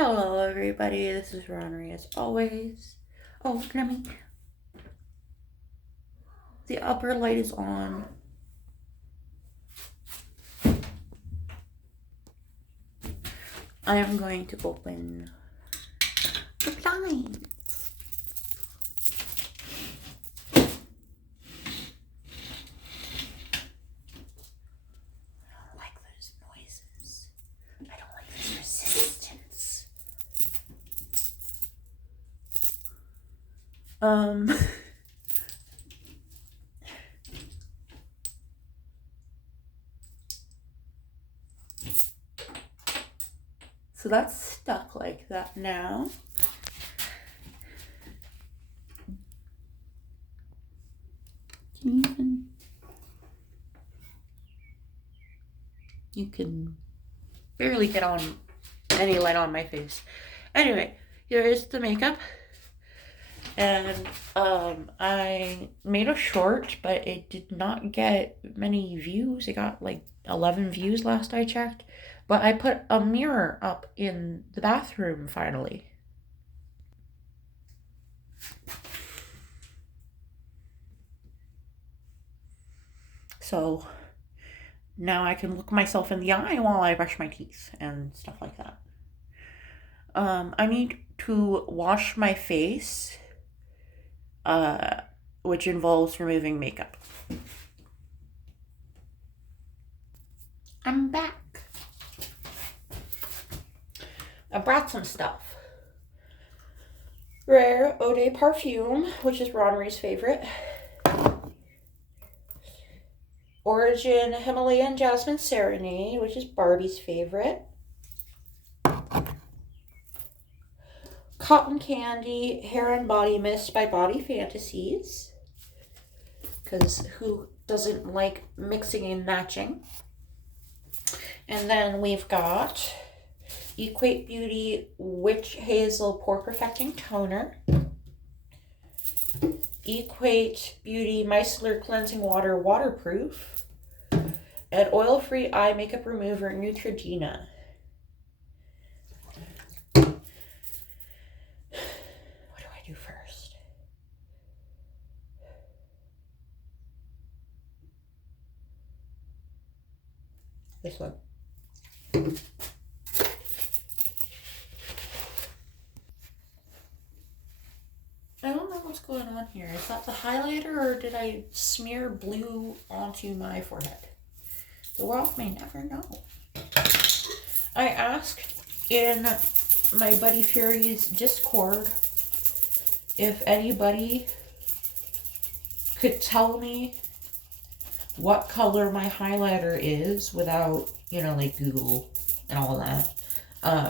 Hello everybody, this is Ronry as always. Oh, let me. The upper light is on. I am going to open the blinds. I don't like those noises. I don't like this resistance. So that's stuck like that now. You can barely get on any light on my face. Anyway, here is the makeup. And I made a short, but it did not get many views. It got like 11 views last I checked. But I put a mirror up in the bathroom finally. So now I can look myself in the eye while I brush my teeth and stuff like that. I need to wash my face, which involves removing makeup. I'm back. I brought some stuff. Rare Eau de Parfum, which is Ronry's favorite. Origin Himalayan Jasmine Serenade, which is Barbie's favorite. Cotton Candy Hair and Body Mist by Body Fantasies. Because who doesn't like mixing and matching? And then we've got Equate Beauty Witch Hazel Pore Perfecting Toner. Equate Beauty Micellar Cleansing Water Waterproof. And Oil-Free Eye Makeup Remover Neutrogena. What do I do first? This one. I don't know what's going on here. Is that the highlighter or did I smear blue onto my forehead? The world may never know. I asked in my Buddy Fury's Discord if anybody could tell me what color my highlighter is without, like Google and all that,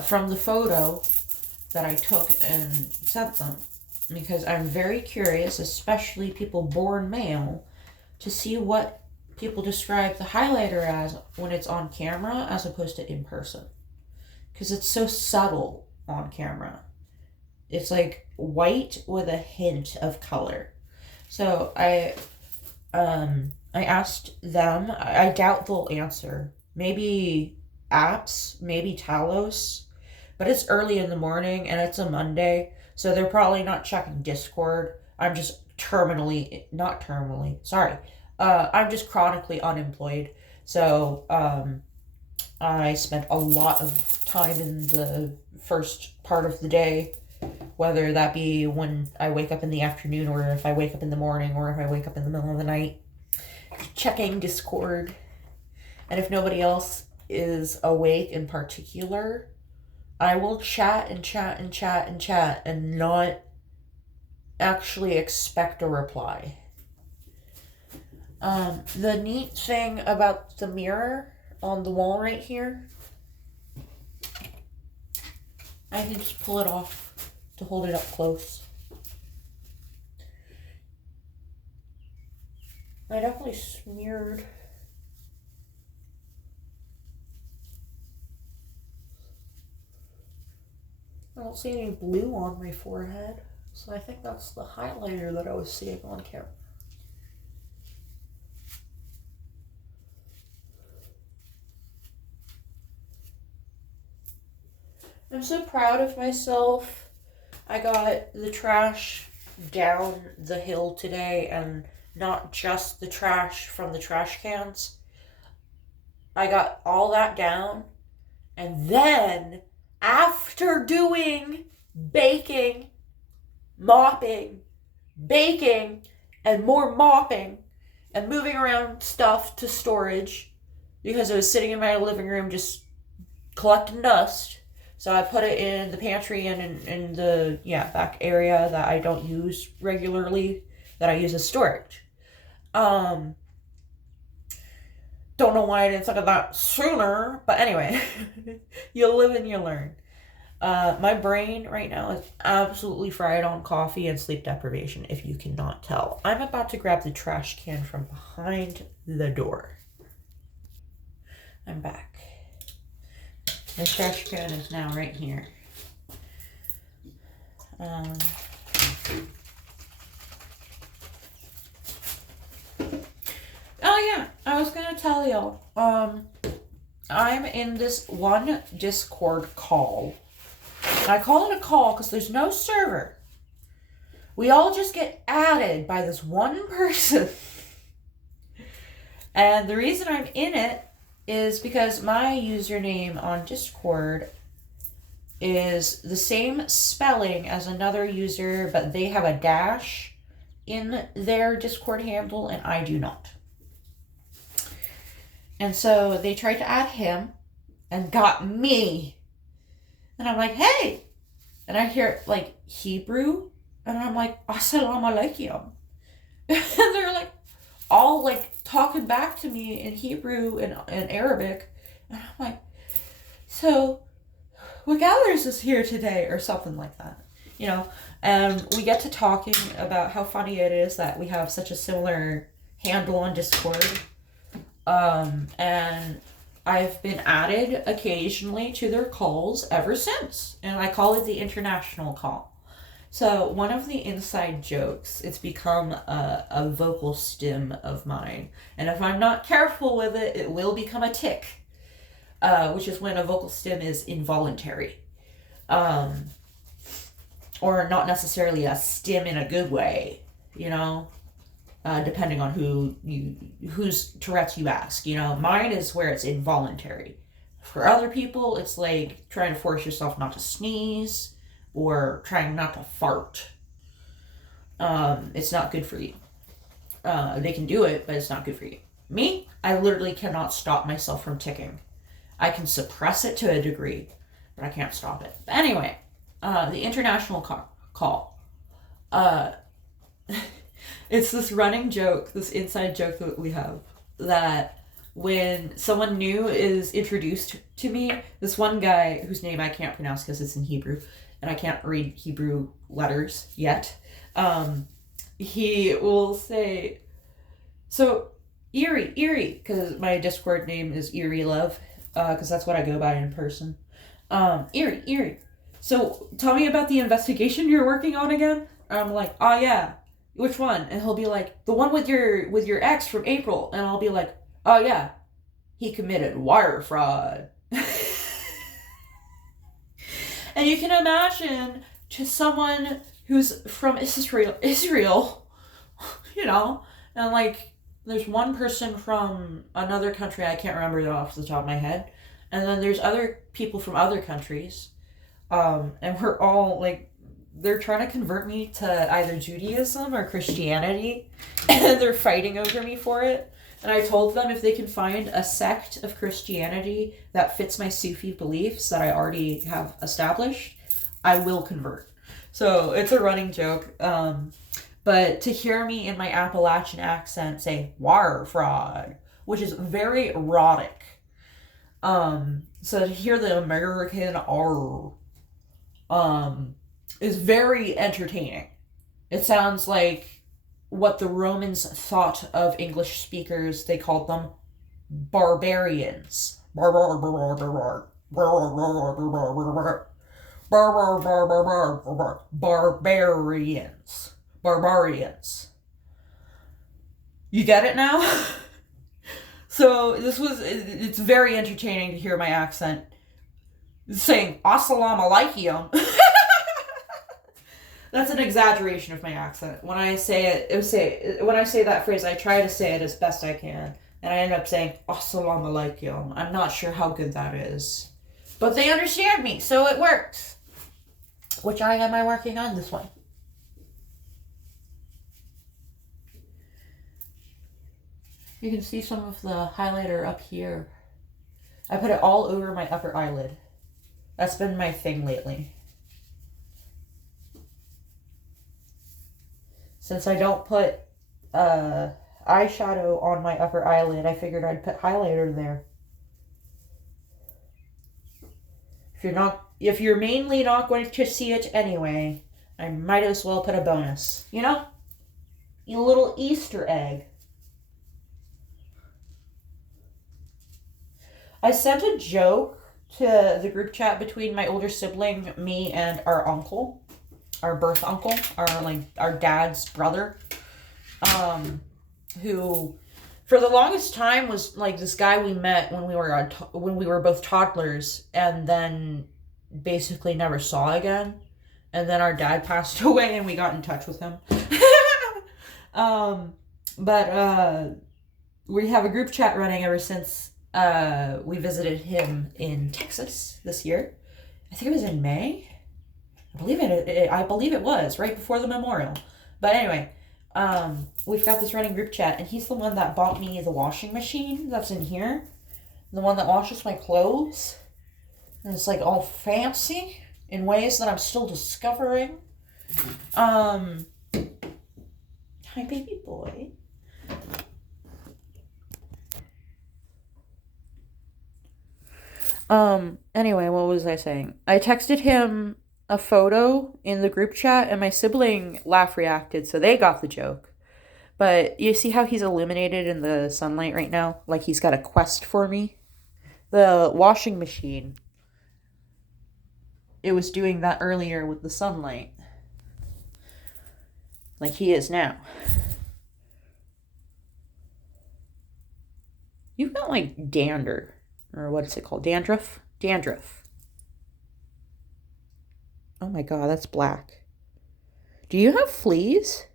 from the photo that I took and sent them. Because I'm very curious, especially people born male, to see what people describe the highlighter as when it's on camera as opposed to in person. Because it's so subtle on camera. It's like white with a hint of color. So I asked them. I doubt they'll answer. Maybe apps, maybe Talos. But it's early in the morning and it's a Monday. So they're probably not checking Discord. I'm just I'm just chronically unemployed. So I spent a lot of time in the first part of the day, whether that be when I wake up in the afternoon or if I wake up in the morning or if I wake up in the middle of the night, checking Discord. And if nobody else is awake in particular, I will chat and chat and chat and chat and not actually expect a reply. The neat thing about the mirror on the wall right here, I can just pull it off to hold it up close. I definitely smeared. I don't see any blue on my forehead, so I think that's the highlighter that I was seeing on camera. I'm so proud of myself. I got the trash down the hill today, and not just the trash from the trash cans. I got all that down, and then after doing baking, mopping, baking, and more mopping, and moving around stuff to storage, because it was sitting in my living room just collecting dust. So I put it in the pantry and in the back area that I don't use regularly, that I use as storage. Don't know why I didn't think of that sooner, but anyway, you live and you learn. My brain right now is absolutely fried on coffee and sleep deprivation, if you cannot tell. I'm about to grab the trash can from behind the door. I'm back. The trash can is now right here. Oh yeah, I was gonna tell y'all. I'm in this one Discord call. And I call it a call because there's no server. We all just get added by this one person. And the reason I'm in it is because my username on Discord is the same spelling as another user, but they have a dash in their Discord handle and I do not. And so they tried to add him and got me. And I'm like, hey. And I hear like Hebrew and I'm like, assalamu alaikum. And they're like all like talking back to me in Hebrew and Arabic. And I'm like, so what gathers us here today? Or something like that, you know? And we get to talking about how funny it is that we have such a similar handle on Discord. And I've been added occasionally to their calls ever since. And I call it the international call. So one of the inside jokes, it's become a vocal stim of mine. And if I'm not careful with it, it will become a tic, which is when a vocal stim is involuntary. Or not necessarily a stim in a good way, you know, depending on whose Tourette's you ask. You know, mine is where it's involuntary. For other people, it's like trying to force yourself not to sneeze, or trying not to fart. It's not good for you. They can do it, but it's not good for you. Me, I literally cannot stop myself from ticking. I can suppress it to a degree, but I can't stop it. But anyway, the international call. It's this running joke, this inside joke that we have, that when someone new is introduced to me, this one guy whose name I can't pronounce because it's in Hebrew, and I can't read Hebrew letters yet, he will say, so, Eerie, because my Discord name is Eerie Love, because that's what I go by in person. Eerie, so tell me about the investigation you're working on again. I'm like, oh yeah, which one? And he'll be like, the one with your ex from April. And I'll be like, oh yeah, he committed wire fraud. And you can imagine, to someone who's from Israel, you know, and like, there's one person from another country, I can't remember it off the top of my head, and then there's other people from other countries, and we're all like, they're trying to convert me to either Judaism or Christianity, and they're fighting over me for it. And I told them if they can find a sect of Christianity that fits my Sufi beliefs that I already have established, I will convert. So it's a running joke. But to hear me in my Appalachian accent say wire fraud, which is very erotic. So to hear the American R, is very entertaining. It sounds like what the Romans thought of English speakers. They called them barbarians. Barbarians. You get it now? So it's very entertaining to hear my accent saying assalamu alaikum. That's an exaggeration of my accent. When I say that phrase, I try to say it as best I can, and I end up saying assalamu alaikum. I'm not sure how good that is, but they understand me, so it works. Which eye am I working on? This one. You can see some of the highlighter up here. I put it all over my upper eyelid. That's been my thing lately. Since I don't put eyeshadow on my upper eyelid, I figured I'd put highlighter there. If you're mainly not going to see it anyway, I might as well put a bonus. You know? A little Easter egg. I sent a joke to the group chat between my older sibling, me, and our uncle. Our birth uncle. Our dad's brother. Who, for the longest time, was like this guy we met when we were both toddlers, and then basically never saw again. And then our dad passed away, and we got in touch with him. But we have a group chat running ever since we visited him in Texas this year. I think it was in May. I believe it was right before the memorial. But anyway. We've got this running group chat, and he's the one that bought me the washing machine that's in here. The one that washes my clothes. And it's like all fancy in ways that I'm still discovering. Hi, baby boy. Anyway, what was I saying? I texted him a photo in the group chat, and my sibling laugh reacted, so they got the joke. But you see how he's illuminated in the sunlight right now? Like he's got a quest for me? The washing machine, it was doing that earlier with the sunlight. Like he is now. You've got like dander. Or what is it called? Dandruff? Dandruff. Oh my god, that's black. Do you have fleas?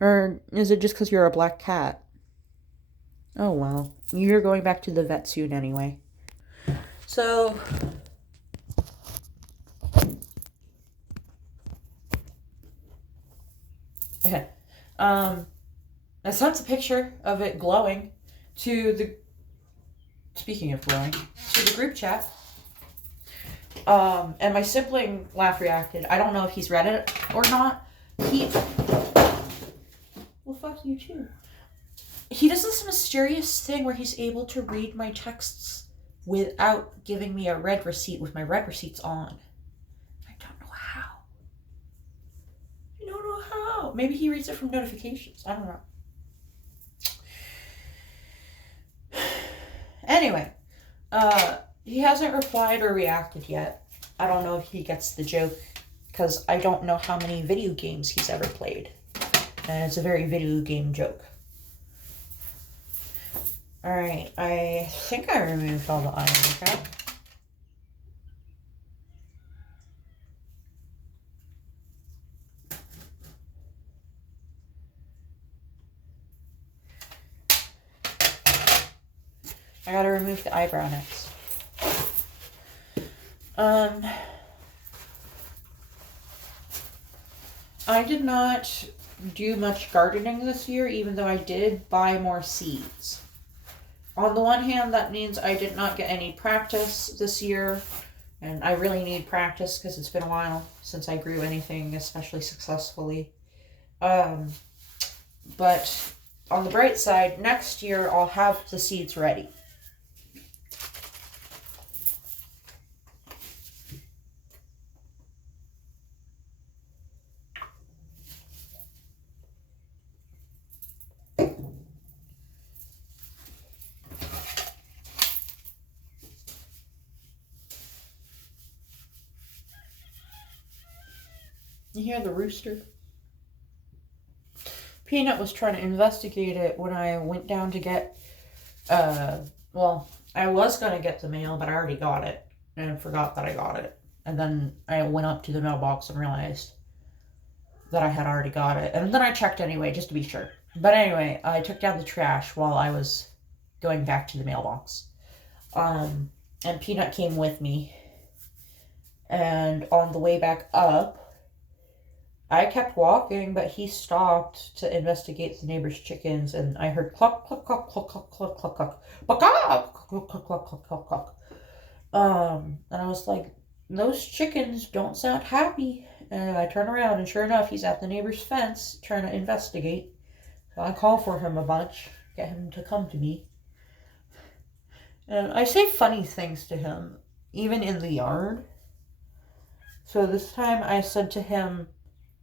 Or is it just because you're a black cat? Oh well. You're going back to the vet soon anyway. So... okay. I sent a picture of it glowing to the... Speaking of glowing, to the group chat. And my sibling laugh reacted. I don't know if he's read it or not. Well, fuck you too. He does this mysterious thing where he's able to read my texts without giving me a read receipt with my read receipts on. I don't know how. I don't know how. Maybe he reads it from notifications. I don't know. Anyway, he hasn't replied or reacted yet. I don't know if he gets the joke, because I don't know how many video games he's ever played. And it's a very video game joke. Alright, I think I removed all the eye makeup. I gotta remove the eyebrow next. I did not do much gardening this year, even though I did buy more seeds. On the one hand, that means I did not get any practice this year, and I really need practice because it's been a while since I grew anything especially successfully. But on the bright side, next year I'll have the seeds ready. You hear the rooster? Peanut was trying to investigate it when I went down to get, well, I was going to get the mail, but I already got it and forgot that I got it. And then I went up to the mailbox and realized that I had already got it. And then I checked anyway, just to be sure. But anyway, I took down the trash while I was going back to the mailbox. And Peanut came with me. And on the way back up, I kept walking, but he stopped to investigate the neighbor's chickens, and I heard cluck, cluck, cluck, cluck, cluck, cluck, cluck, cluck, cluck, cluck, cluck, cluck, cluck, cluck, cluck, cluck. And I was like, those chickens don't sound happy. And I turn around, and sure enough, he's at the neighbor's fence trying to investigate. So I call for him a bunch, get him to come to me. And I say funny things to him, even in the yard. So this time I said to him,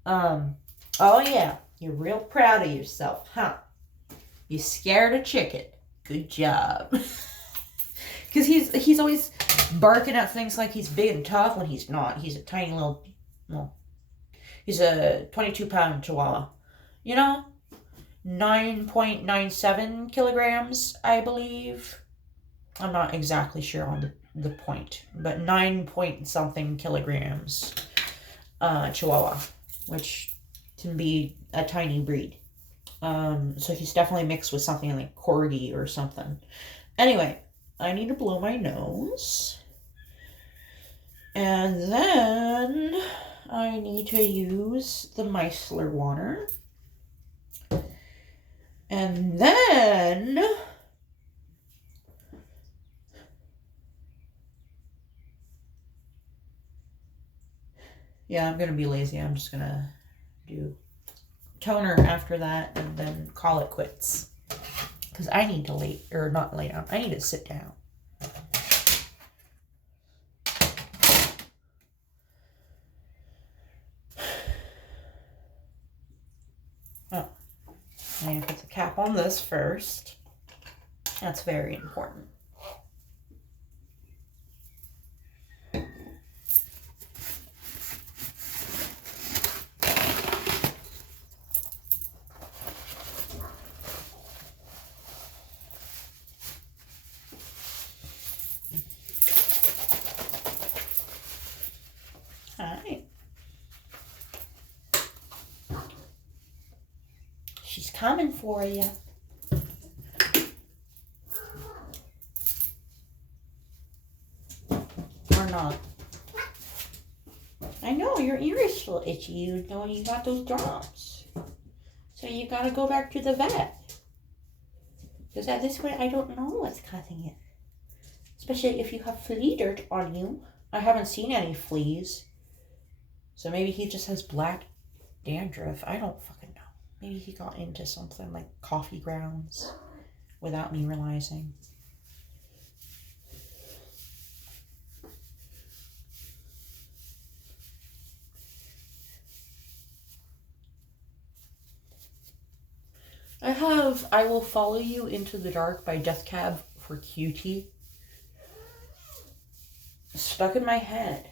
oh yeah, you're real proud of yourself, huh? You scared a chicken. Good job. Because he's always barking at things like he's big and tough when he's not. He's a tiny little, well, he's a 22-pound chihuahua. You know? 9.97 kilograms, I believe. I'm not exactly sure on the point, but 9-point-something kilograms chihuahua, which can be a tiny breed. So he's definitely mixed with something like corgi or something. Anyway, I need to blow my nose. And then I need to use the micellar water. And then yeah, I'm going to be lazy. I'm just going to do toner after that and then call it quits. Because I need to not lay down. I need to sit down. Oh, I need to put the cap on this first. That's very important. Alright. She's coming for you. Or not. I know, your ear is still itchy. You know you got those drops. So you gotta go back to the vet. Because at this point, I don't know what's causing it. Especially if you have flea dirt on you. I haven't seen any fleas. So maybe he just has black dandruff. I don't fucking know. Maybe he got into something like coffee grounds without me realizing. I Will Follow You Into the Dark by Death Cab for Cutie stuck in my head.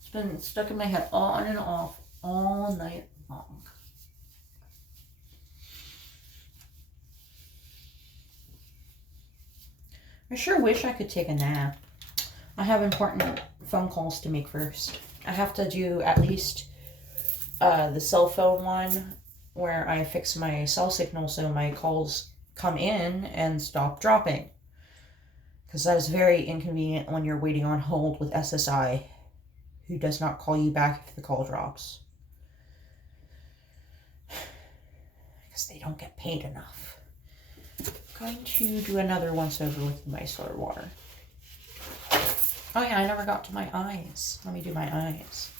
It's been stuck in my head on and off all night long. I sure wish I could take a nap. I have important phone calls to make first. I have to do at least the cell phone one where I fix my cell signal so my calls come in and stop dropping. Because that is very inconvenient when you're waiting on hold with SSI, who does not call you back if the call drops. Because they don't get paid enough. I'm going to do another once over with the micellar water. Oh yeah, I never got to my eyes. Let me do my eyes.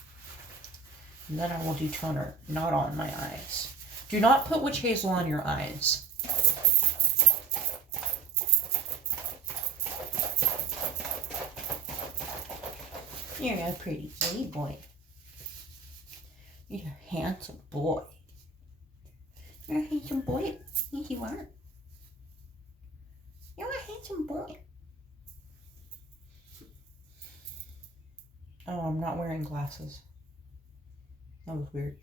And then I will do toner, not on my eyes. Do not put witch hazel on your eyes. You're a pretty boy. You're a handsome boy. You're a handsome boy. Yes, you are. You're a handsome boy. Oh, I'm not wearing glasses. That was weird.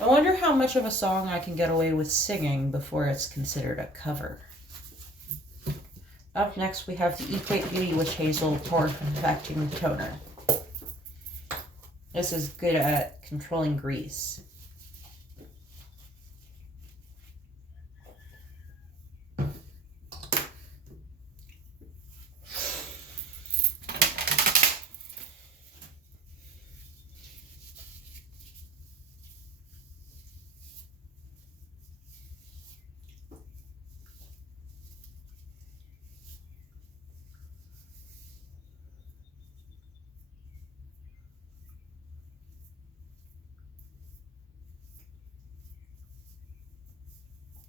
I wonder how much of a song I can get away with singing before it's considered a cover. Up next, we have the Equate Beauty Witch Hazel Pore Perfecting Toner. This is good at controlling grease.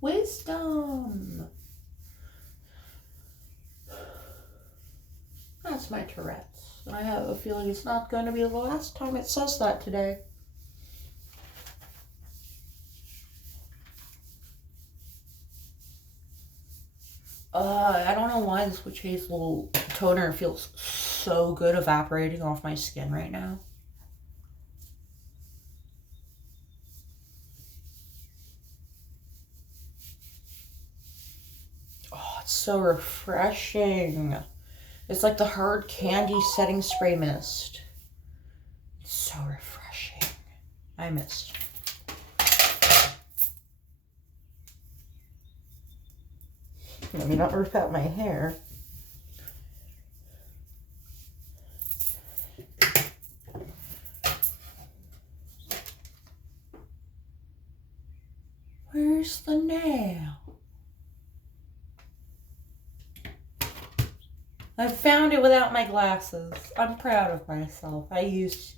Wisdom. That's my Tourette's. I have a feeling it's not going to be the last time it says that today. I don't know why this Witch Hazel toner feels so good evaporating off my skin right now. It's so refreshing. It's like the hard candy setting spray mist. It's so refreshing. I missed. Let me not rip out my hair. Where's the nail? I found it without my glasses. I'm proud of myself. I used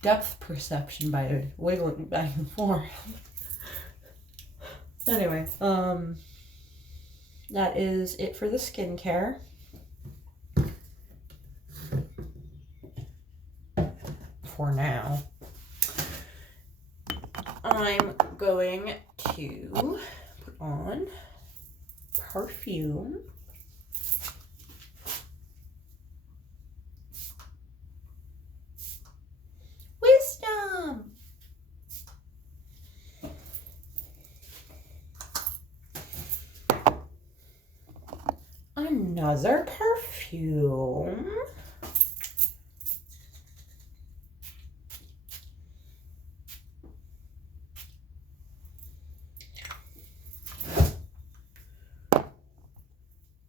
depth perception by wiggling back and forth. Anyway, that is it for the skincare. For now. I'm going to put on perfume. Wisdom. Another perfume.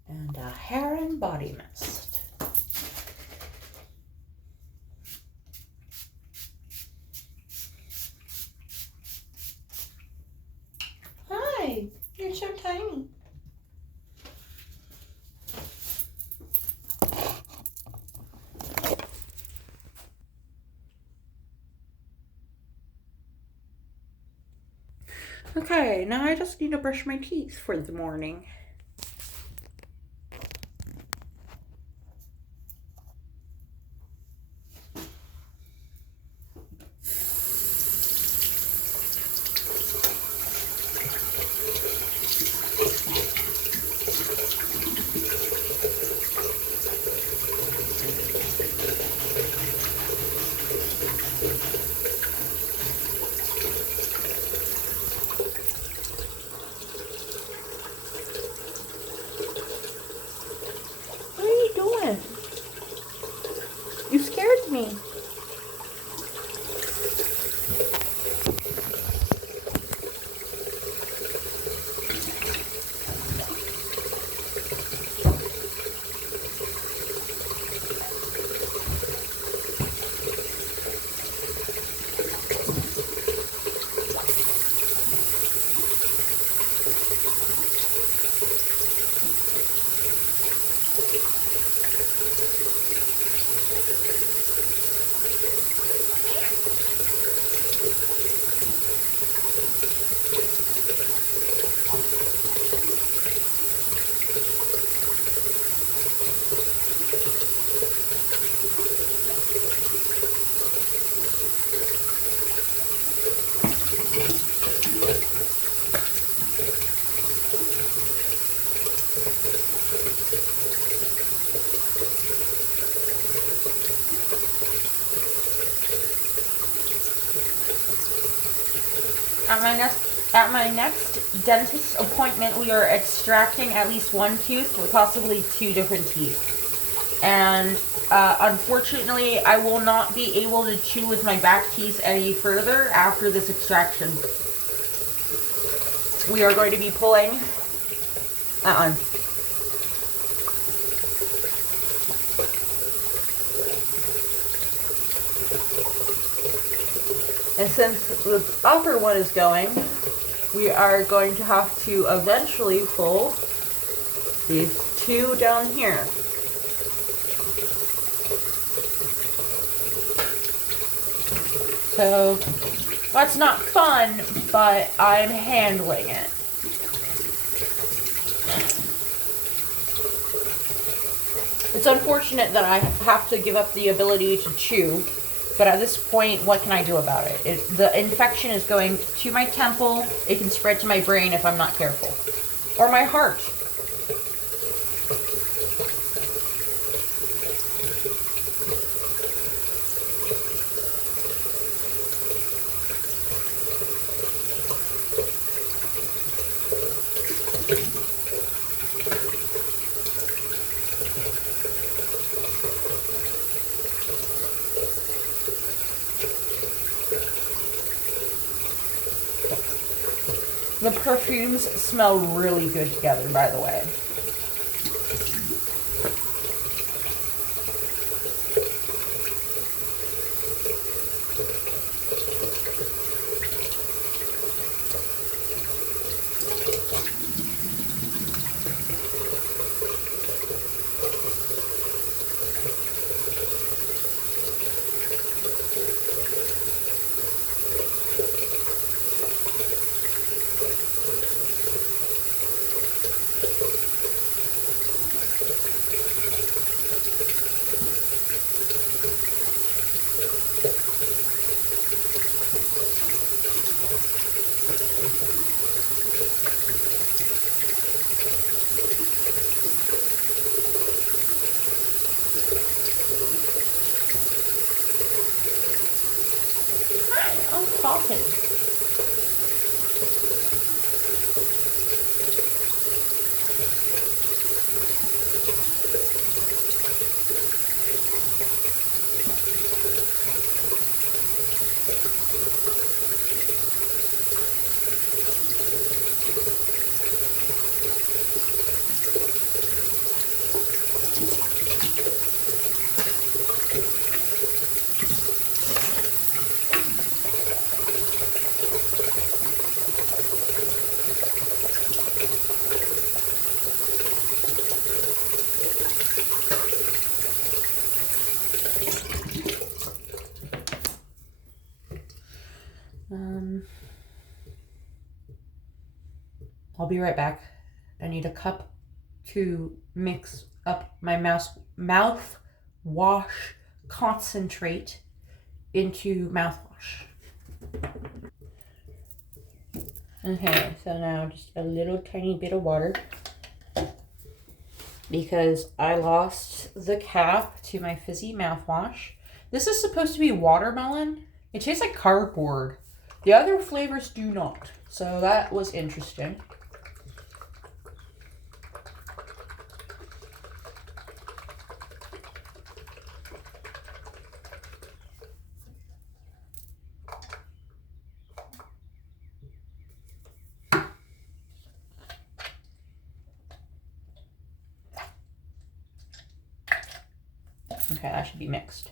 And a hair and body mist. Hi, you're so tiny. Okay, now I just need to brush my teeth for the morning. At my next dentist appointment, we are extracting at least one tooth, or possibly two different teeth. And unfortunately, I will not be able to chew with my back teeth any further after this extraction. We are going to be pulling that one. And since the upper one is going, we are going to have to eventually pull these two down here. So that's not fun, but I'm handling it. It's unfortunate that I have to give up the ability to chew, but at this point, what can I do about it? The infection is going to my temple. It can spread to my brain if I'm not careful. Or my heart. The perfumes smell really good together, by the way. I'm talking. I'll be right back. I need a cup to mix up my mouthwash concentrate into mouthwash. Okay, so now just a little tiny bit of water because I lost the cap to my fizzy mouthwash. This is supposed to be watermelon. It tastes like cardboard. The other flavors do not. So that was interesting. Okay, that should be mixed.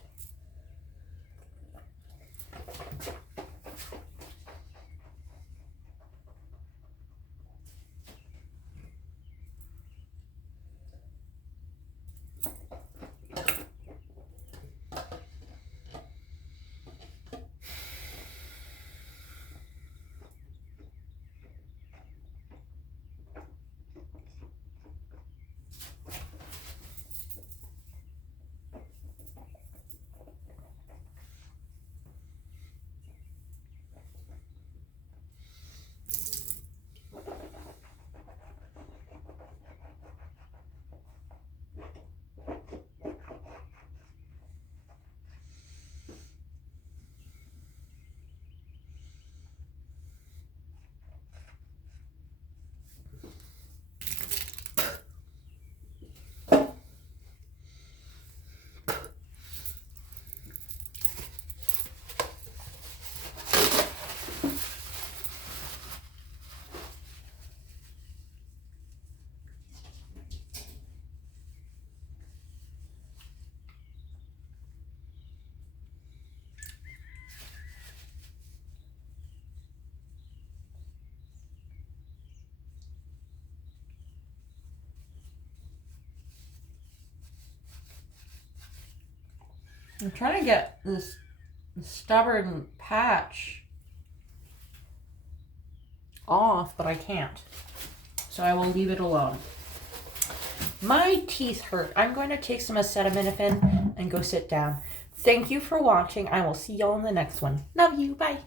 I'm trying to get this stubborn patch off, but I can't. So I will leave it alone. My teeth hurt. I'm going to take some acetaminophen and go sit down. Thank you for watching. I will see y'all in the next one. Love you. Bye.